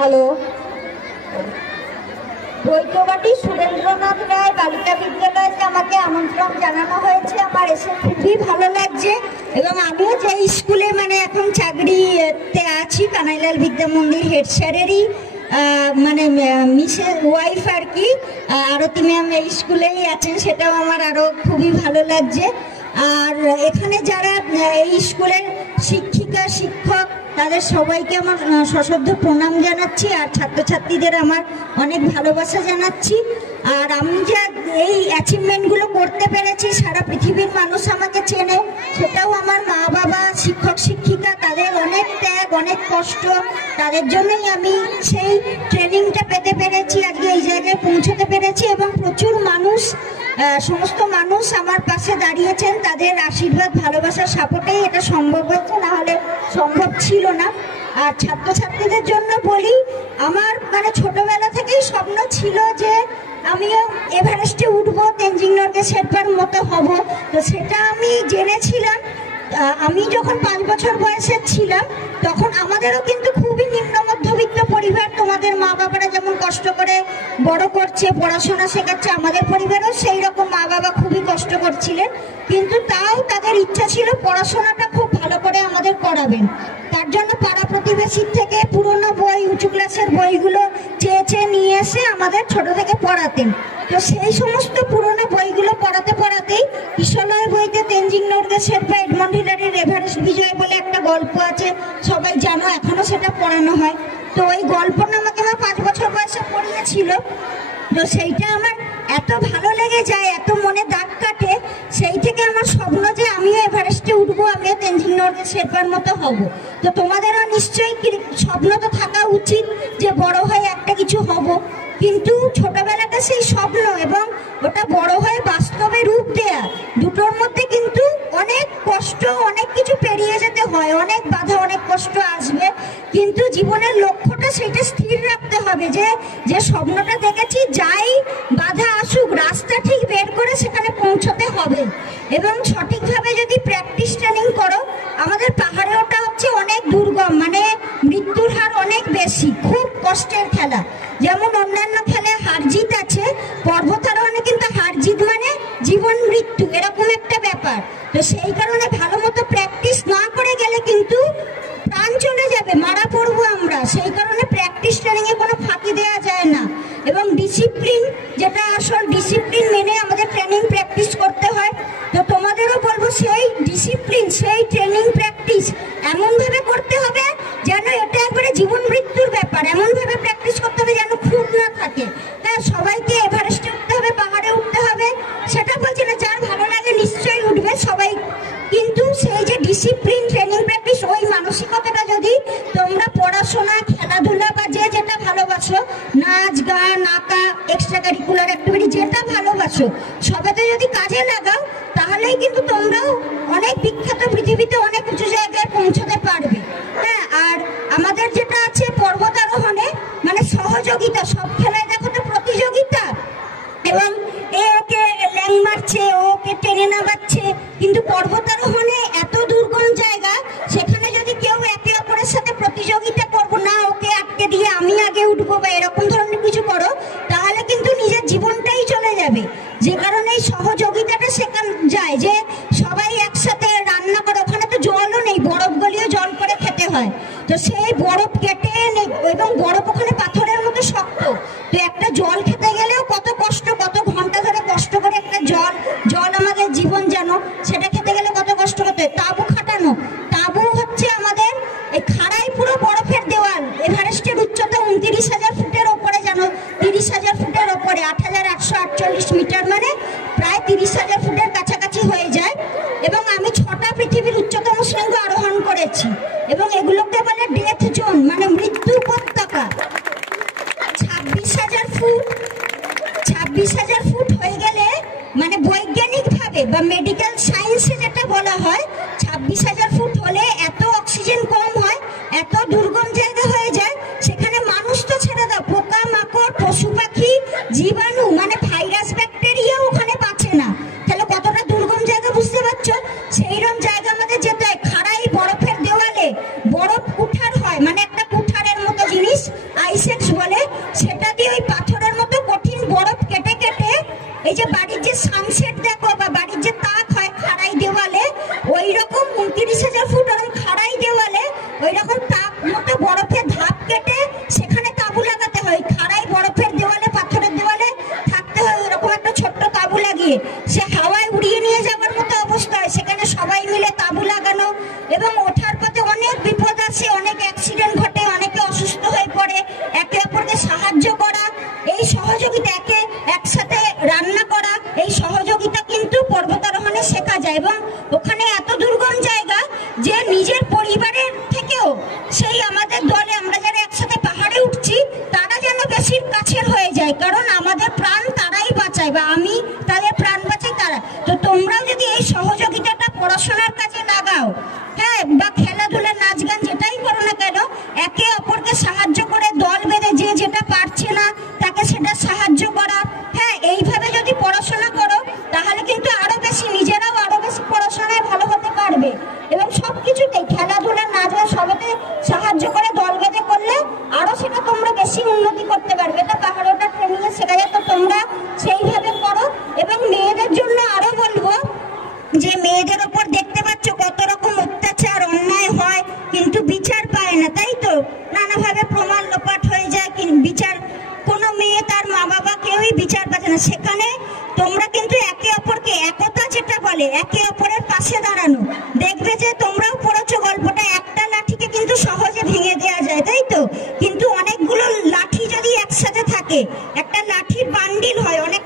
Hello, Baidyabati Surendranath রায় বালিকা বিদ্যালয়তে আমাকে আমন্ত্রণ জানানো হয়েছে। আমার এসে খুবই ভালো লাগছে এবং আমিও যে স্কুলে মানে এখন চাকরিতে আছি, কানাইলাল বিদ্যা মন্দির হেড স্যারেরই মানে মিসেস ওয়াইফ আর কি, আরতি ম্যাম এই স্কুলেই আছেন, সেটাও আমার আরও খুবই ভালো লাগছে। আর এখানে যারা এই স্কুলের শিক্ষিকা শিক্ষক তাদের সবাইকে আমার সশ্রদ্ধ প্রণাম জানাচ্ছি, আর ছাত্রছাত্রীদের আমার অনেক ভালোবাসা জানাচ্ছি। আর আমি যে এই অ্যাচিভমেন্টগুলো করতে পেরেছি, সারা পৃথিবীর মানুষ আমাকে চেনে, সেটাও আমার মা বাবা শিক্ষক শিক্ষিকা তাদের অনেক ত্যাগ অনেক কষ্ট, তাদের জন্যই আমি সেই ট্রেনিংটা পেতে পেরেছি, আজকে এই জায়গায় পৌঁছতে পেরেছি। এবং প্রচুর মানুষ সমস্ত মানুষ আমার পাশে দাঁড়িয়েছেন, তাদের আশীর্বাদ ভালোবাসার সাপোর্টেই এটা সম্ভব হয়েছে, না হলে সম্ভব ছিল না। আর ছাত্রছাত্রীদের জন্য বলি, আমার মানে ছোটবেলা থেকেই স্বপ্ন ছিল যে আমিও এভারেস্টে উঠবো, তেনজিং নরগে শেরপার মতো হব। তো সেটা আমি জেনেছিলাম আমি যখন 5 বছর বয়সের ছিলাম, তখন আমাদেরও কিন্তু খুবই নিম্ন মধ্যবিত্ত পরিবার। তোমাদের মা বাবারা যেমন কষ্ট করে বড় করছে, পড়াশোনা শেখাচ্ছে, আমাদের পরিবারও সেই রকম মা বাবা খুবই কষ্ট করছিলেন, কিন্তু তাও তাদের ইচ্ছা ছিল পড়াশোনাটা খুব ভালো করে আমাদের করাবেন। তার জন্য পাড়া প্রতিবেশীর থেকে পুরনো বই, উঁচু ক্লাসের বইগুলো চেয়ে চেয়ে নিয়ে এসে আমাদের ছোট থেকে পড়াতেন। তো সেই সমস্ত পুরনো বইগুলো পড়াতে পড়াতেই কিশলয় বইতে তেনজিং নরগে শেরপা এডমন্ড হিলারির এভারেস্ট বিজয় বলে একটা গল্প আছে, সবাই জানো, এখনো সেটা পড়ানো হয়। তো ওই গল্পটা আমাকে আমার 5 বছর বয়সে পড়িয়েছিল। তো সেইটা আমার এত ভালো লেগে যায়, এত মনে দাগ কাটে, সেই থেকে আমার স্বপ্ন যে আমিও এভারেস্টে উঠবো, আমিও তেনজিং নরগে শেরপার মতো হব। তো তোমাদেরও নিশ্চয়ই স্বপ্ন তো থাকা উচিত যে বড় হয়ে একটা কিছু হব, কিন্তু ছোটবেলাটা সেই স্বপ্ন এবং ওটা বড় হয়ে বাস্তবে রূপ দেয়া, দুটোর মধ্যে কিন্তু অনেক কষ্ট, অনেক কিছু পেরিয়ে যেতে হয়, অনেক বাধা অনেক কষ্ট আসবে, কিন্তু জীবনের লক্ষ্যটা সেটা স্থির রাখতে হবে যে যে স্বপ্নটা দেখেছি, যাই বাধা আসুক রাস্তা ঠিক বের করে সেখানে পৌঁছতে হবে। এবং সঠিকভাবে যদি প্র্যাকটিস ট্রেনিং করো, আমাদের পাহাড়ে ওটা হচ্ছে অনেক দুর্গম, মানে মৃত্যুর হার অনেক বেশি, খুব কষ্টের খেলা। যেমন অন্যান্য খেলায় হার জিত আছে, পর্বতারোহণে কিন্তু হার জিত মানে জীবন মৃত্যু, এরকম একটা ব্যাপার। তো সেই কারণে ভালো মতো প্র্যাকটিস না করে গেলে কিন্তু প্রাণ চলে যাবে, মারা পড়বো আমরা। সেই কারণে প্র্যাকটিস ট্রেনিংয়ে কোনো ফাঁকি দেওয়া যায় না। এবং ডিসিপ্লিন, যেটা আসল, ডিসিপ্লিন মেনে আমাদের ট্রেনিং প্র্যাকটিস করতে হয়। তো তোমাদেরও বলবো সেই ডিসিপ্লিন, সেই ট্রেনিং প্র্যাকটিস এমনভাবে করতে হবে যেন এটা একবারে জীবন মৃত্যুর ব্যাপার, এমনভাবে প্র্যাকটিস করতে হবে যেন খুঁত না থাকে। হ্যাঁ, সবাইকে এভারেস্টে উঠতে হবে, পাহাড়ে উঠতে হবে, সেটা বলছি না, যার ভালো লাগে নিশ্চয়ই উঠবে সবাই, কিন্তু সেই যে ডিসিপ্লিন ট্রেনিং প্র্যাকটিস, ওই মানসিকতাটা যদি তোমরা পড়াশোনা, খেলাধুলা বা যে যেটা ভালোবাসো, নাচ গান আঁকা, এক্সট্রা কারিকুলার অ্যাক্টিভিটি যেটা ভালোবাসো, সবেতে যদি কাজে লাগাও, তাহলেই কিন্তু তোমরাও অনেক বিখ্যাত, পৃথিবীতে অনেক উঁচু জায়গায় পৌঁছতে পারবে। হ্যাঁ, আর আমাদের যেটা আছে পর্বতারোহণে মানে সহযোগিতা, সব খেলায় দেখো তো প্রতিযোগিতা, এবং এ ওকে ল্যাং মারছে, ওকে টেনে নামাচ্ছে, কিন্তু পর্বতারোহণে এত দুর্গম জায়গা, সেখানে যদি কেউ একে অপরের সাথে প্রতিযোগিতা করবো না, ওকে আটকে দিয়ে আমি আগে উঠবো বা এরকম ধরনের কিছু করো, তাহলে কিন্তু নিজের জীবনটাই চলে যাবে। যে কারণে এই সহযোগিতাটা শেখানো যায়, যে সবাই একসাথে রান্না করে, ওখানে তো জলও নেই, বরফ গলিয়ে জল করে খেতে হয়, তো সেই বরফ কেটে এবং বরফ ওখানে পাথরের মতো শক্ত, তো একটা জল খেতে গেলেও কত কষ্ট, কত ঘন্টা ধরে কষ্ট করে একটা জল আমাদের জীবন যেন, সেটা খেতে গেলে কত কষ্ট করতে হয়। তাঁবু খাটানো, তাঁবু হচ্ছে আমাদের এই খাড়াই পুরো বরফের দেওয়াল, এভারেস্টের উচ্চতা 29,000 ফুটের ওপরে, জানো 30,000 ফুটের ওপরে, 8,848 মিটার, মানে প্রায় 30,000 ফুটের কাছাকাছি হয়ে যায়। এবং আমি 6টা পৃথিবীর উচ্চতম শৃঙ্গ আরোহণ করেছি, এবং এগুলোকে বলে ডেথ জোন, মানে মৃত্যু উপত্যকা। 26,000 ফুট হয়ে গেলে, মানে বৈজ্ঞানিকভাবে বা মেডিকেল সায়েন্সে যেটা বলা হয়, 26,000 ফুট হলে এত অক্সিজেন কম হয়, এত দুর্গম জায়গা হয়ে যায়, সেখানে মানুষ তো ছেড়ে দাও, পোকা মাকড়, পশু পাখি, জীবাণু, মানে ভাইরাস ব্যাকটেরিয়াও ওখানে বাঁচে না। তাহলে কতটা দুর্গম জায়গা বুঝতে পারছো? সেইরকম জায়গা আমাদের যেতে হয়। খাড়াই বরফের দেওয়ালে বরফ কুঠার হয়, মানে একটা কুঠারের মতো জিনিস, আইস একে অপরের পাশে দাঁড়ানো। দেখবে যে তোমরাও পড়েছো গল্পটা, একটা লাঠিকে কিন্তু সহজে ভেঙে দেওয়া যায়, তাই তো? কিন্তু অনেকগুলো লাঠি যদি একসাথে থাকে, একটা লাঠির বান্ডিল হয়, অনেক